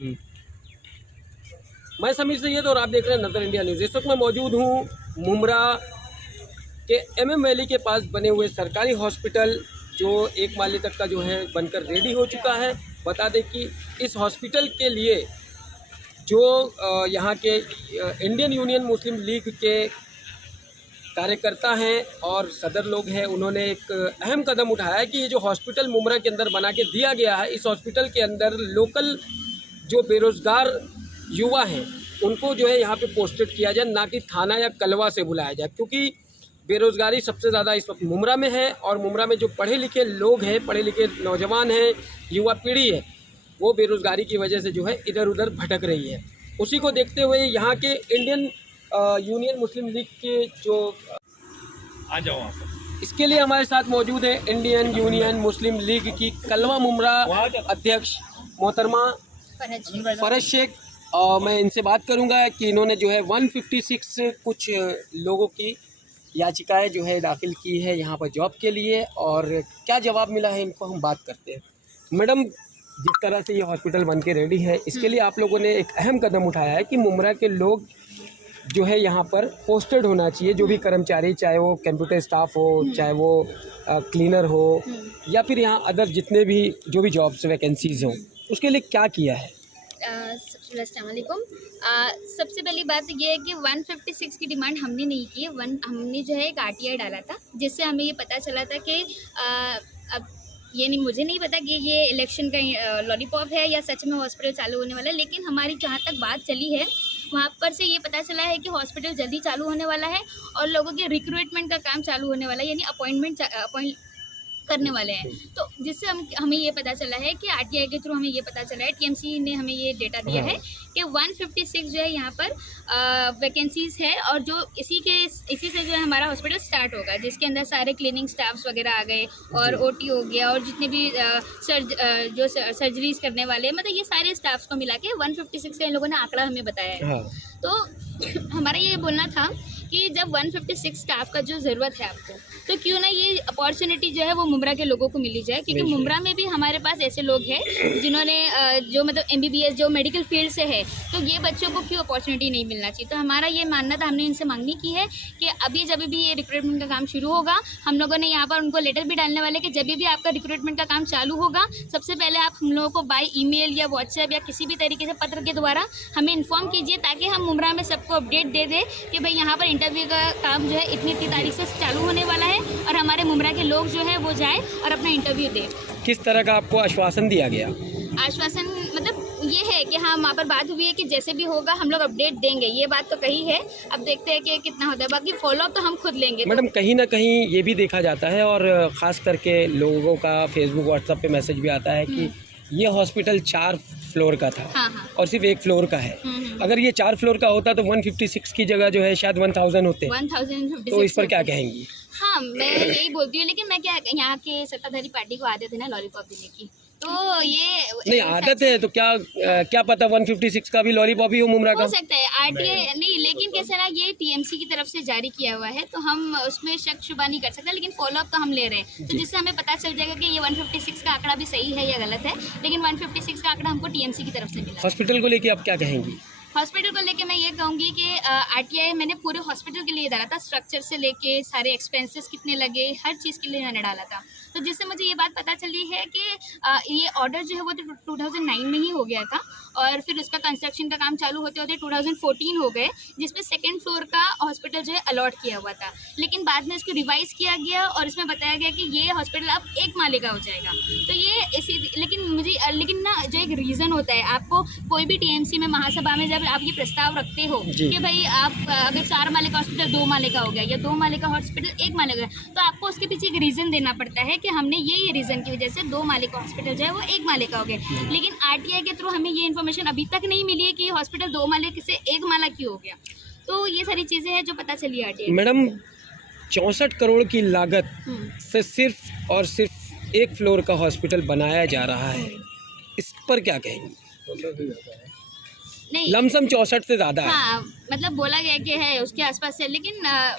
मैं समीर सैयद और आप देख रहे हैं नजर इंडिया न्यूज़। इस वक्त मैं मौजूद हूँ मुमरा के एमएम वैली के पास बने हुए सरकारी हॉस्पिटल, जो एक माले तक का जो है बनकर रेडी हो चुका है। बता दें कि इस हॉस्पिटल के लिए जो यहाँ के इंडियन यूनियन मुस्लिम लीग के कार्यकर्ता हैं और सदर लोग हैं, उन्होंने एक अहम कदम उठाया है कि ये जो हॉस्पिटल मुमरा के अंदर बना के दिया गया है, इस हॉस्पिटल के अंदर लोकल जो बेरोज़गार युवा हैं उनको जो है यहाँ पे पोस्टेड किया जाए, ना कि थाना या कलवा से बुलाया जाए, क्योंकि बेरोज़गारी सबसे ज़्यादा इस वक्त मुमरा में है। और मुमरा में जो पढ़े लिखे लोग हैं, पढ़े लिखे नौजवान हैं, युवा पीढ़ी है, वो बेरोज़गारी की वजह से जो है इधर उधर भटक रही है। उसी को देखते हुए यहाँ के इंडियन यूनियन मुस्लिम लीग के जो आ जाओ आप, इसके लिए हमारे साथ मौजूद है इंडियन यूनियन मुस्लिम लीग की कलवा मुमरा अध्यक्ष मोहतरमा फरज शेख। और मैं इनसे बात करूंगा कि इन्होंने जो है 156 कुछ लोगों की याचिकाएं जो है दाखिल की है यहाँ पर जॉब के लिए, और क्या जवाब मिला है इनको हम बात करते हैं। मैडम, जिस तरह से ये हॉस्पिटल बन के रेडी है, इसके लिए आप लोगों ने एक अहम कदम उठाया है कि मुमरा के लोग जो है यहाँ पर पोस्टेड होना चाहिए, जो भी कर्मचारी, चाहे वो कंप्यूटर स्टाफ हो, चाहे वो क्लीनर हो, या फिर यहाँ अदर जितने भी जो भी जॉब्स वैकेंसीज हों, उसके लिए क्या किया है? अस्सलामुअलैकुम। सबसे पहली बात ये है कि 156 की डिमांड हमने नहीं की है। हमने जो है एक RTI डाला था, जिससे हमें ये पता चला था कि अब ये नहीं, मुझे नहीं पता कि ये इलेक्शन का लॉलीपॉप है या सच में हॉस्पिटल चालू होने वाला है, लेकिन हमारी जहाँ तक बात चली है वहाँ पर से ये पता चला है कि हॉस्पिटल जल्दी चालू होने वाला है और लोगों के रिक्रूटमेंट का काम चालू होने वाला है, यानी अपॉइंट करने वाले हैं। तो जिससे हमें ये पता चला है कि RTI के थ्रू हमें ये पता चला है, TMC ने हमें ये डेटा दिया है कि 156 जो है यहाँ पर वैकेंसीज है, और जो इसी से जो है हमारा हॉस्पिटल स्टार्ट होगा, जिसके अंदर सारे क्लीनिंग स्टाफ्स वगैरह आ गए और OT हो गया, और जितने भी जो सर्जरीज करने वाले, मतलब ये सारे स्टाफ्स को मिला के 156 का इन लोगों ने आंकड़ा हमें बताया है। तो हमारा ये बोलना था कि जब 156 स्टाफ का जो ज़रूरत है आपको, तो क्यों ना ये अपॉर्चुनिटी जो है वो मुमरा के लोगों को मिली जाए, क्योंकि मुमरा में भी हमारे पास ऐसे लोग हैं जिन्होंने जो मतलब MBBS जो मेडिकल फील्ड से है, तो ये बच्चों को क्यों अपॉर्चुनिटी नहीं मिलना चाहिए। तो हमारा ये मानना था, हमने इनसे मांगनी की है कि अभी जब भी ये रिक्रूटमेंट का काम शुरू होगा, हम लोगों ने यहाँ पर उनको लेटर भी डालने वाले कि जब भी आपका रिक्रूटमेंट का काम चालू होगा, सबसे पहले आप हम लोगों को बाय ईमेल या व्हाट्सएप या किसी भी तरीके से पत्र के द्वारा हमें इन्फॉर्म कीजिए, ताकि हम मुमरा में सबको अपडेट दे दें कि भाई यहाँ पर इंटरव्यू का काम जो है इतनी तारीख से चालू होने वाला है, और हमारे मुमरा के लोग जो है वो जाए और अपना इंटरव्यू दें। किस तरह का आपको आश्वासन दिया गया? आश्वासन मतलब ये है कि हाँ, वहाँ पर बात हुई है कि जैसे भी होगा हम लोग अपडेट देंगे, ये बात तो कही है। अब देखते हैं कि कितना होता है, बाकी फॉलोअप तो हम खुद लेंगे। मैडम, कहीं ना कहीं ये भी देखा जाता है, और ख़ास करके लोगों का फेसबुक व्हाट्सएप पे मैसेज भी आता है कि ये हॉस्पिटल 4 फ्लोर का था। हाँ। और सिर्फ 1 फ्लोर का है। अगर ये 4 फ्लोर का होता तो 156 की जगह जो है शायद 1000 होते। 1056 तो इस पर क्या कहेंगी? हाँ, मैं यही बोलती हूँ, लेकिन मैं क्या, यहाँ के सत्ताधारी पार्टी को आदत है ना लॉलीपॉप देने की, तो ये नहीं आदत है तो क्या पता 156 का भी लॉलीपॉप ही हो मुमरा का। हो सकता है RTI नहीं, लेकिन कैसे ना ये TMC की तरफ से जारी किया हुआ है, तो हम उसमें शक शुबा नहीं कर सकते, लेकिन फॉलोअप तो हम ले रहे हैं, तो जिससे हमें पता चल जाएगा कि ये 156 का आंकड़ा भी सही है या गलत है, लेकिन 156 का आंकड़ा हमको TMC की तरफ से मिला। हॉस्पिटल को लेके आप क्या कहेंगी? हॉस्पिटल को लेके मैं ये कहूँगी कि RTI मैंने पूरे हॉस्पिटल के लिए डाला था, स्ट्रक्चर से लेके सारे एक्सपेंसेस कितने लगे, हर चीज़ के लिए मैंने डाला था। तो जिससे मुझे ये बात पता चली है कि ये ऑर्डर जो है वो तो 2009 में ही हो गया था, और फिर उसका कंस्ट्रक्शन का काम चालू होते होते 2014 हो गए, जिसमें 2nd फ्लोर का हॉस्पिटल जो है अलॉट किया हुआ था, लेकिन बाद में इसको रिवाइज़ किया गया और इसमें बताया गया कि ये हॉस्पिटल अब 1 माले का हो जाएगा। तो ये लेकिन ना जो एक रीज़न होता है, आपको कोई भी TMC में महासभा में जब आप ये प्रस्ताव रखते हो कि भाई आप अगर 4 माले का हॉस्पिटल 2 माले का हो गया, या 2 माले का हॉस्पिटल 1 माले का, तो आपको उसके पीछे एक रीज़न देना पड़ता है कि हमने ये रीज़न की वजह से 2 माले का हॉस्पिटल जो है वो 1 माले का हो गया। लेकिन RTI के थ्रू हमें ये इन्फॉर्मेशन अभी तक नहीं मिली है कि हॉस्पिटल 2 माले से 1 माला क्यों हो गया। तो ये सारी चीज़ें हैं जो पता चली RTI। मैडम, 64 करोड़ की लागत से सिर्फ और सिर्फ 1 फ्लोर का हॉस्पिटल बनाया जा रहा है, इस पर क्या कहेंगी? नहीं लमसम 64 से ज़्यादा है। हाँ, मतलब बोला गया कि है उसके आसपास से, लेकिन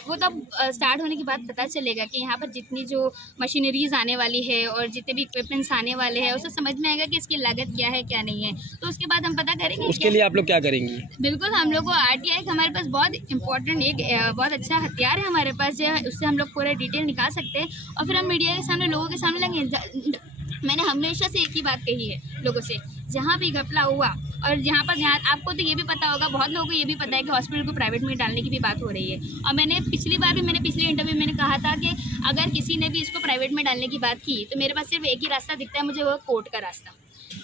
वो तब स्टार्ट होने के बाद पता चलेगा कि यहाँ पर जितनी जो मशीनरीज आने वाली है और जितने भी इक्विपमेंट्स आने वाले हैं उससे समझ में आएगा कि इसकी लागत क्या है क्या नहीं है, तो उसके बाद हम पता करेंगे। उसके लिए आप लोग क्या करेंगी? बिल्कुल, हम लोग को RTI हमारे पास बहुत इंपॉर्टेंट एक बहुत अच्छा हथियार है हमारे पास, जो है उससे हम लोग पूरा डिटेल निकाल सकते हैं और फिर हम मीडिया के सामने लोगों के सामने लगे। मैंने हमेशा से एक ही बात कही है लोगों से, जहाँ भी घपला हुआ और यहाँ आपको तो ये भी पता होगा, बहुत लोगों को ये भी पता है कि हॉस्पिटल को प्राइवेट में डालने की भी बात हो रही है। और मैंने पिछली इंटरव्यू में कहा था कि अगर किसी ने भी इसको प्राइवेट में डालने की बात की तो मेरे पास सिर्फ एक ही रास्ता दिखता है मुझे, वो कोर्ट का रास्ता।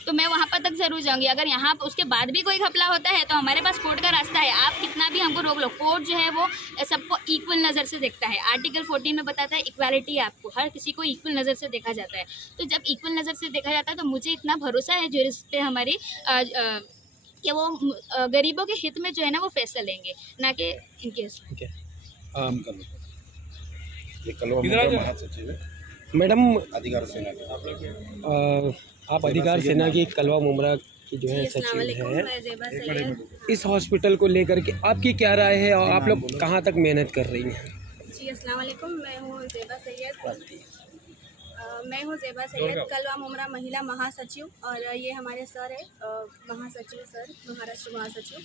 तो मैं वहाँ पर तक ज़रूर जाऊँगी। अगर यहाँ उसके बाद भी कोई घपला होता है तो हमारे पास कोर्ट का रास्ता है, आप कितना भी हमको रोक लो, कोर्ट जो है वो सबको इक्वल नज़र से देखता है। आर्टिकल 14 में बताता है इक्वालिटी, आपको हर किसी को इक्वल नज़र से देखा जाता है। तो जब इक्वल नज़र से देखा जाता है तो मुझे इतना भरोसा है जूरिस्ट पे हमारी कि वो गरीबों के हित में जो है ना वो फैसला लेंगे, ना कि इनके मैडम अधिकार सेना आप अधिकार सेना की कलवा मुमरा की जो है सचिव है, इस हॉस्पिटल को लेकर के आपकी क्या राय है और आप लोग कहाँ तक मेहनत कर रही हैं? जी अस्सलाम वालेकुम, मैं हूँ ज़ेबा सैयद, कलवा मुमरा महिला महासचिव, और ये हमारे सर है महासचिव सर, महाराष्ट्र महासचिव।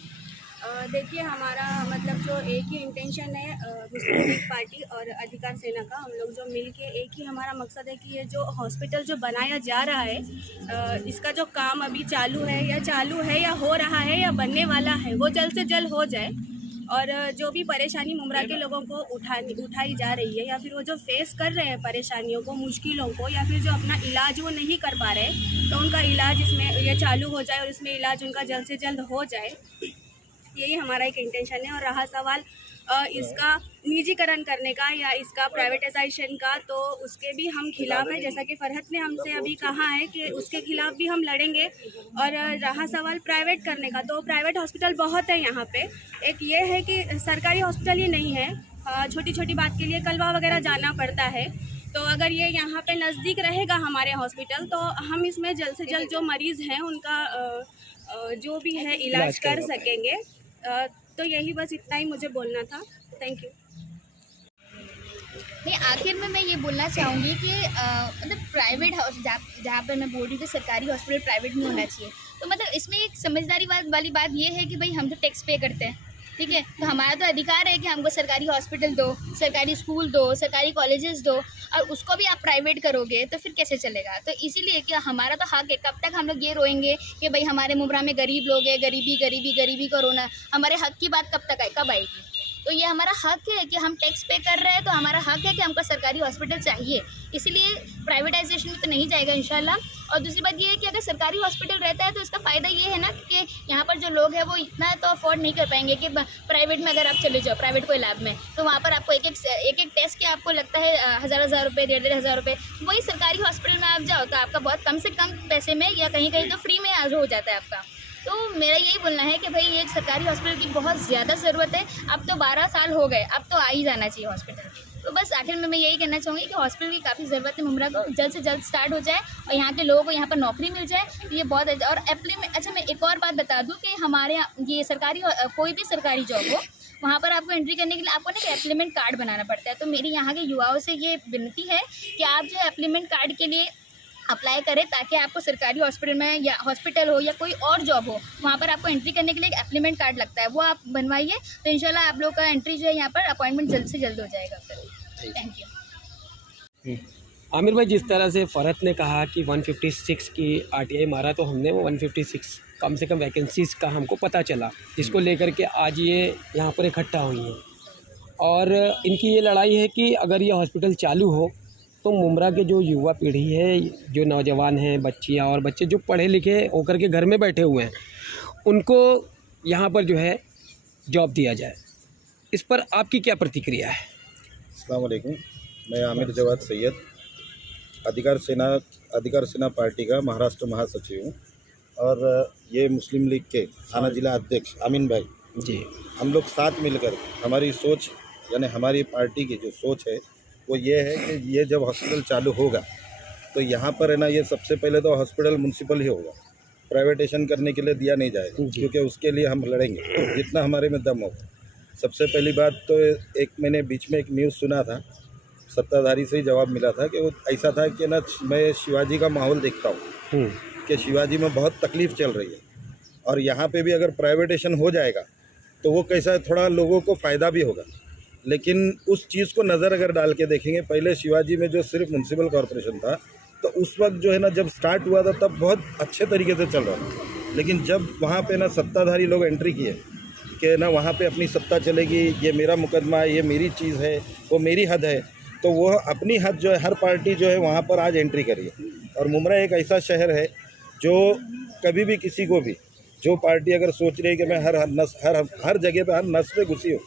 देखिए हमारा मतलब जो एक ही इंटेंशन है मुस्लिम लीग पार्टी और अधिकार सेना का, हम लोग जो मिलके एक ही हमारा मकसद है कि ये जो हॉस्पिटल जो बनाया जा रहा है, इसका जो काम अभी चालू है या हो रहा है या बनने वाला है, वो जल्द से जल्द हो जाए। और जो भी परेशानी मुमरा के लोगों को उठाई जा रही है, या फिर वो जो फेस कर रहे हैं परेशानियों को, मुश्किलों को, या फिर जो अपना इलाज वो नहीं कर पा रहे, तो उनका इलाज इसमें ये चालू हो जाए और इसमें इलाज उनका जल्द से जल्द हो जाए, यही हमारा एक इंटेंशन है। और रहा सवाल इसका निजीकरण करने का या इसका प्राइवेटाइजेशन का, तो उसके भी हम खिलाफ हैं, जैसा कि फरहत ने हमसे अभी कहा है कि उसके खिलाफ भी हम लड़ेंगे। और रहा सवाल प्राइवेट करने का, तो प्राइवेट हॉस्पिटल बहुत है यहाँ पे। एक ये है कि सरकारी हॉस्पिटल ये नहीं है, छोटी छोटी बात के लिए कलवा वगैरह जाना पड़ता है। तो अगर ये यहाँ पे नज़दीक रहेगा हमारे हॉस्पिटल, तो हम इसमें जल्द से जल्द जो मरीज़ हैं उनका जो भी है इलाज कर सकेंगे। तो यही बस इतना ही मुझे बोलना था। Thank you. नहीं, आखिर में मैं ये बोलना चाहूँगी कि मतलब प्राइवेट जहाँ पर मैं बोल रही थी सरकारी हॉस्पिटल प्राइवेट नहीं होना चाहिए, तो मतलब इसमें एक समझदारी वाली बात ये है कि भाई हम तो टैक्स पे करते हैं, ठीक है, तो हमारा तो अधिकार है कि हमको सरकारी हॉस्पिटल दो, सरकारी स्कूल दो, सरकारी कॉलेजेस दो, और उसको भी आप प्राइवेट करोगे तो फिर कैसे चलेगा। तो इसीलिए कि हमारा तो हक है। कब तक हम लोग ये रोएंगे कि भाई हमारे मुमरा में गरीब लोग हैं, गरीबी को रोना, हमारे हक की बात कब आएगी। तो ये हमारा हक है कि हम टैक्स पे कर रहे हैं, तो हमारा हक है कि हमको सरकारी हॉस्पिटल चाहिए, इसीलिए प्राइवेटाइजेशन में तो नहीं जाएगा इंशाल्लाह। और दूसरी बात ये है कि अगर सरकारी हॉस्पिटल रहता है तो इसका फ़ायदा ये है ना कि यहाँ पर जो लोग हैं वो इतना तो अफोर्ड नहीं कर पाएंगे कि प्राइवेट में अगर आप चले जाओ प्राइवेट कोई लैब में, तो वहाँ पर आपको एक टेस्ट के आपको लगता है 1000 रुपये, 1500 रुपये। वही सरकारी हॉस्पिटल में आप जाओ तो आपका बहुत कम से कम पैसे में या कहीं कहीं तो फ्री में हो जाता है आपका। तो मेरा यही बोलना है कि भाई ये सरकारी हॉस्पिटल की बहुत ज़्यादा ज़रूरत है। अब तो 12 साल हो गए, अब तो आ ही जाना चाहिए हॉस्पिटल। तो बस आखिर में मैं यही कहना चाहूँगी कि हॉस्पिटल की काफ़ी ज़रूरत है, मुमरा को जल्द से जल्द स्टार्ट हो जाए और यहाँ के लोगों को यहाँ पर नौकरी मिल जाए, तो ये बहुत अच्छा। और अच्छा मैं एक और बात बता दूँ कि हमारे यहाँ ये सरकारी कोई भी सरकारी जॉब हो, वहाँ पर आपको एंट्री करने के लिए आपको ना एप्लीमेंट कार्ड बनाना पड़ता है। तो मेरी यहाँ के युवाओं से ये विनती है कि आप जो एप्लीमेंट कार्ड के लिए अप्लाई करें, ताकि आपको सरकारी हॉस्पिटल में या हॉस्पिटल हो या कोई और जॉब हो, वहाँ पर आपको एंट्री करने के लिए एक एप्लीमेंट कार्ड लगता है, वो आप बनवाइए, तो इंशाल्लाह आप लोग का एंट्री जो है यहाँ पर अपॉइंटमेंट जल्द से जल्द हो जाएगा। Thank you. आमिर भाई, जिस तरह से फ़रहत ने कहा कि 156 की RTI मारा, तो हमने वो 156 कम से कम वैकेंसीज़ का हमको पता चला, जिसको लेकर के आज ये यहाँ पर इकट्ठा हुई हैं। और इनकी ये लड़ाई है कि अगर ये हॉस्पिटल चालू हो तो मुमरा के जो युवा पीढ़ी है, जो नौजवान हैं, बच्चियाँ और बच्चे जो पढ़े लिखे होकर के घर में बैठे हुए हैं, उनको यहाँ पर जो है जॉब दिया जाए। इस पर आपकी क्या प्रतिक्रिया है? अस्सलाम वालेकुम, मैं आमिर जवाद सैयद, अधिकार सेना पार्टी का महाराष्ट्र महासचिव हूँ, और ये मुस्लिम लीग के थाना जिला अध्यक्ष आमीन भाई जी, हम लोग साथ मिलकर हमारी सोच, यानी हमारी पार्टी की जो सोच है वो ये है कि ये जब हॉस्पिटल चालू होगा तो यहाँ पर है ना, ये सबसे पहले तो हॉस्पिटल म्यूनसिपल ही होगा, प्राइवेटेशन करने के लिए दिया नहीं जाएगा, क्योंकि उसके लिए हम लड़ेंगे जितना हमारे में दम होगा। सबसे पहली बात तो एक मैंने बीच में एक न्यूज़ सुना था, सत्ताधारी से ही जवाब मिला था कि वो ऐसा था कि ना मैं शिवाजी का माहौल देखता हूँ कि शिवाजी में बहुत तकलीफ़ चल रही है और यहाँ पे भी अगर प्राइवेटेशन हो जाएगा तो वो कैसा है, थोड़ा लोगों को फ़ायदा भी होगा। लेकिन उस चीज़ को नज़र अगर डाल के देखेंगे, पहले शिवाजी में जो सिर्फ म्यूनसिपल कॉरपोरेशन था तो उस वक्त जो है ना जब स्टार्ट हुआ था तब बहुत अच्छे तरीके से चल रहा था। लेकिन जब वहाँ पे ना सत्ताधारी लोग एंट्री किए कि ना वहाँ पे अपनी सत्ता चलेगी, ये मेरा मुकदमा है, ये मेरी चीज़ है, वो मेरी हद है, तो वो अपनी हद जो है हर पार्टी जो है वहाँ पर आज एंट्री करी है। और मुमरा एक ऐसा शहर है जो कभी भी किसी को भी जो पार्टी अगर सोच रही है कि मैं हर जगह पे हर नस पे घुसी हूँ,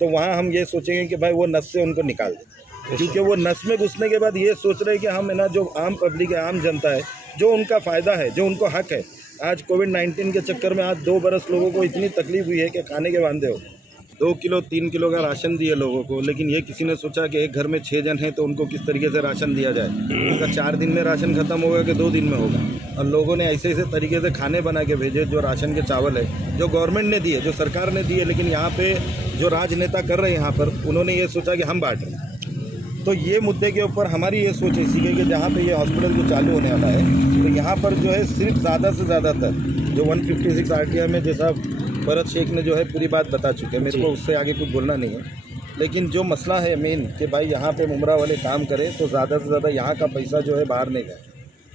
तो वहाँ हम ये सोचेंगे कि भाई वो नस से उनको निकाल दें, क्योंकि वो नस में घुसने के बाद ये सोच रहे हैं कि हम है ना जो आम पब्लिक है, आम जनता है, जो उनका फ़ायदा है, जो उनको हक है। आज कोविड-19 के चक्कर में आज 2 बरस लोगों को इतनी तकलीफ हुई है कि खाने के वांदे हो। 2 किलो 3 किलो का राशन दिए लोगों को, लेकिन ये किसी ने सोचा कि एक घर में 6 जन हैं तो उनको किस तरीके से राशन दिया जाए। उनका 4 दिन में राशन ख़त्म होगा कि 2 दिन में होगा। और लोगों ने ऐसे ऐसे तरीके से खाने बना के भेजे, जो राशन के चावल है जो गवर्नमेंट ने दिए, जो सरकार ने दिए, लेकिन यहाँ पे जो राजनेता कर रहे हैं यहाँ पर, उन्होंने ये सोचा कि हम बांट रहे हैं। तो ये मुद्दे के ऊपर हमारी ये सोच ऐसी है कि जहाँ पे ये हॉस्पिटल जो चालू होने वाला है, तो यहाँ पर जो है सिर्फ ज़्यादा से ज़्यादातर जो 156 RTI में जैसा फरत शेख ने जो है पूरी बात बता चुके हैं, मेरे को उससे आगे कुछ बोलना नहीं है। लेकिन जो मसला है मेन कि भाई यहाँ पे मुमरा वाले काम करें तो ज़्यादा से ज़्यादा यहाँ का पैसा जो है बाहर नहीं जाए।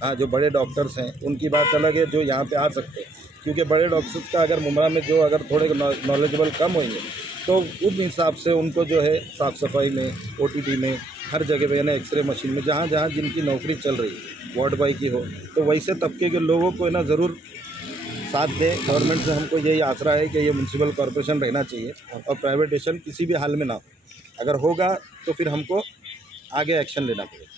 हाँ, जो बड़े डॉक्टर्स हैं उनकी बात अलग है जो यहाँ पे आ सकते हैं, क्योंकि बड़े डॉक्टर्स का अगर मुमरा में जो अगर थोड़े नॉलेजेबल कम होंगे तो उस हिसाब से उनको जो है साफ़ सफाई में, OTD में, हर जगह पे, यानी एक्सरे मशीन में, जहाँ जहाँ जिनकी नौकरी चल रही है, वार्ड बॉय की हो, तो वैसे तबके के लोगों को ना ज़रूर साथ दें। गवर्नमेंट से हमको यही आसरा है कि ये म्यूनसिपल कॉरपोरेशन रहना चाहिए और प्राइवेटेशन किसी भी हाल में ना हो। अगर होगा तो फिर हमको आगे एक्शन लेना पड़ेगा।